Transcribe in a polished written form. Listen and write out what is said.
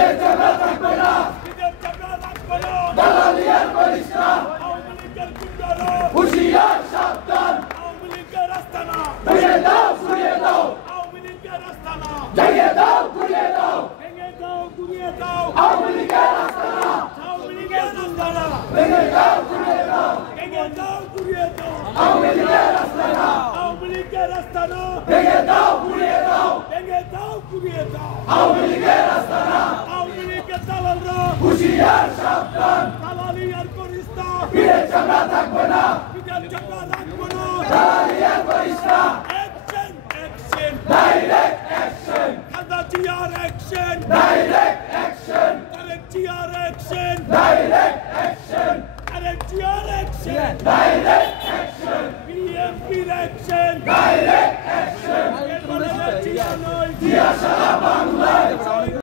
বিদেশ চাপা থাকবে না দালালি আর করিস না হুঁশিয়ার সাবধান ভেঙে দাও ঘুরিয়ে দাও ভেঙে দাও ঘুরিয়ে দাও আওয়ামী লীগের আস্তানা ভেঙে দাও ঘুরিয়ে দাও আওয়ামী লীগের আস্তানা ভেঙে দাও ঘুরিয়ে দাও আওয়ামী লীগের আস্তানা হুঁশিয়ার সাবধান বিদেশ চাপা থাকবে না দালালি আর করিস না direct action direct action direct action direct action বিএনপির অ্যাকশন ডাইরেক্ট অ্যাকশন জিয়া সারা বাংলা